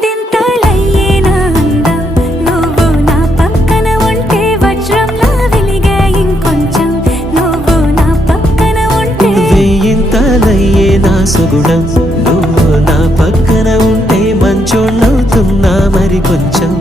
వందింతలయ్యేనా అందం నువ్వు నా పక్కన ఉంటే వజ్రంలా వెలిగే ఇంకొంచెం నువ్వు నా పక్కన ఉంటే వెయ్యింతలయ్యేనా సుగుణం నువ్వు నా పక్కన ఉంటే మంచోళ్ళవుతున్నా మరి కొంచెం